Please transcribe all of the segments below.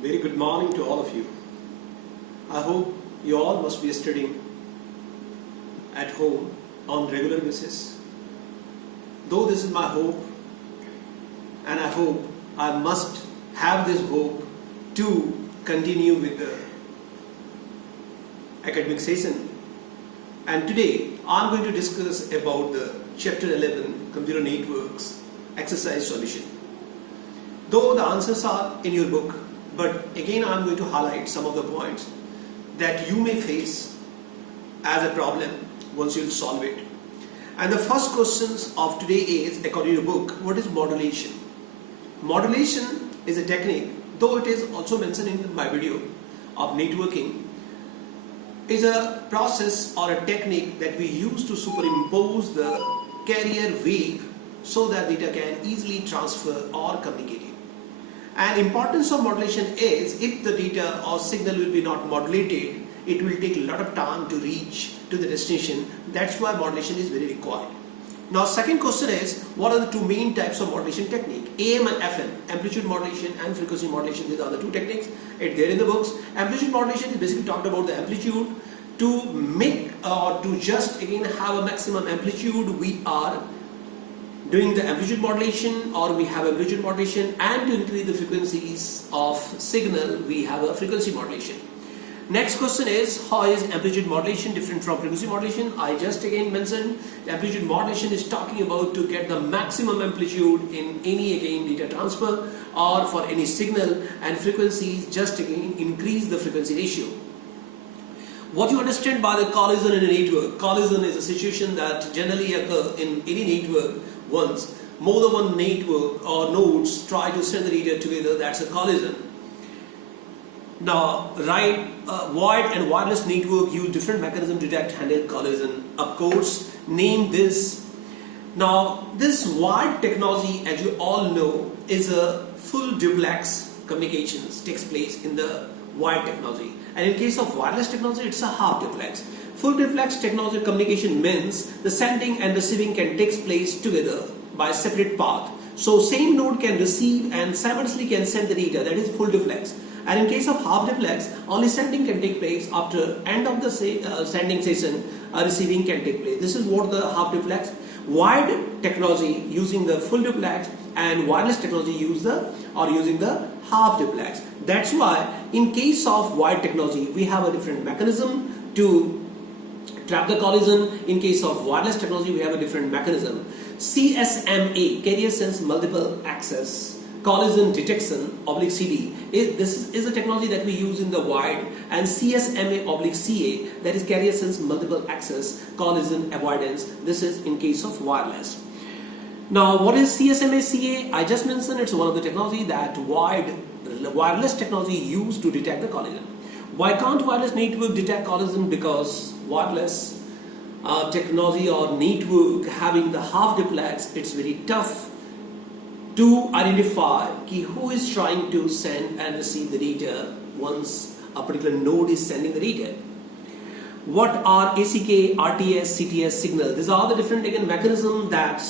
Very good morning to all of you. I hope you all must be studying at home on regular basis. Though this is my hope, and I hope I must have this hope to continue with the academic session. And today I'm going to discuss about the chapter 11 computer networks exercise solution. Though the answers are in your book, but again I'm going to highlight some of the points that you may face as a problem once you solve it. And the first questions of today is, according to your book, what is modulation? Modulation is a technique, though it is also mentioned in my video of networking, is a process or a technique that we use to superimpose the carrier wave so that data can easily transfer or communicate. And importance of modulation is, if the data or signal will be not modulated, it will take a lot of time to reach to the destination. That's why modulation is very required. Now second question is, what are the two main types of modulation technique? AM and FM, amplitude modulation and frequency modulation. These are the two techniques. It's there in the books. Amplitude modulation is basically talked about the amplitude. To make or to just again have a maximum amplitude, we are doing the amplitude modulation, or we have amplitude modulation, and to increase the frequencies of signal, we have a frequency modulation. Next question is, how is amplitude modulation different from frequency modulation? I just again mentioned amplitude modulation is talking about to get the maximum amplitude in any again data transfer or for any signal, and frequencies just again increase the frequency ratio. What you understand by the collision in a network? Collision is a situation that generally occur in any network once more than one network or nodes try to send the data together. That's a collision. Now, wired and wireless network use different mechanisms to detect handle collision. Of course, name this. Now, this wired technology, as you all know, is a full duplex communications takes place in the wired technology. And in case of wireless technology, it's a half duplex. Full duplex technology communication means the sending and receiving can take place together by separate path. So same node can receive and simultaneously can send the data. That is full duplex. And in case of half duplex, only sending can take place after end of the sending session. Receiving can take place. This is what the half duplex. Wired technology using the full duplex, and wireless technology using the half duplex. That's why in case of wired technology, we have a different mechanism to trap the collision. In case of wireless technology, we have a different mechanism. CSMA, carrier sense multiple access collision detection /CD. This is a technology that we use in the wired, and CSMA/CA, that is carrier sense multiple access collision avoidance. This is in case of wireless. Now, what is CSMA/CA? I just mentioned it's one of the technology that wireless technology used to detect the collision. Why can't wireless network detect collision? Because wireless technology or network having the half duplex, it's very tough to identify who is trying to send and receive the data once a particular node is sending the data. What are ACK, RTS, CTS signal? These are the different again mechanisms that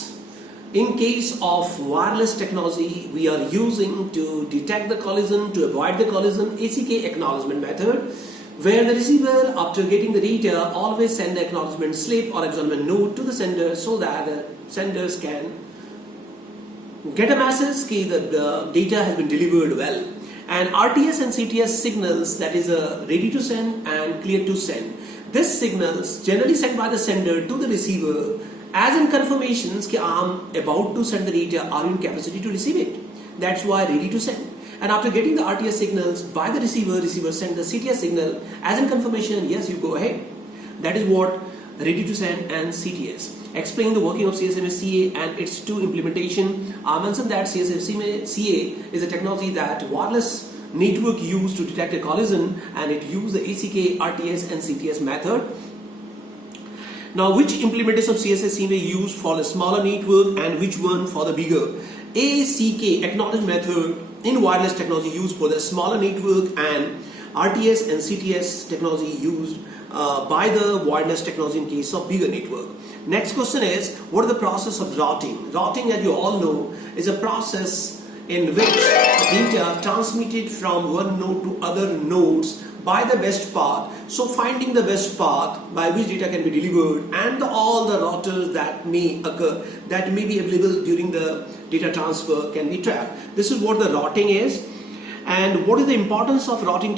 in case of wireless technology we are using to detect the collision, to avoid the collision. ACK, acknowledgement method, where the receiver, after getting the data, always send the acknowledgement slip or acknowledgement note to the sender so that the senders can get a message that the data has been delivered well. And RTS and CTS signals, that is ready to send and clear to send. These signals generally sent by the sender to the receiver as in confirmations that I am about to send the data, are in capacity to receive it. That's why ready to send. And after getting the RTS signals by the receiver send the CTS signal as in confirmation, yes, you go ahead. That is what ready to send and CTS. Explain the working of CSMA/CA and its two implementation. I mentioned that CSMA/CA is a technology that wireless network used to detect a collision, and it used the ACK, RTS and CTS method. Now, which implementation of CSMA/CA used for the smaller network and which one for the bigger? ACK, acknowledge method in wireless technology used for the smaller network, and RTS and CTS technology used by the wireless technology in case of bigger network. Next question is, what is the process of routing? Routing, as you all know, is a process in which data transmitted from one node to other nodes by the best path. So finding the best path by which data can be delivered and all the routers that may occur, that may be available during the data transfer can be tracked. This is what the routing is. And what is the importance of routing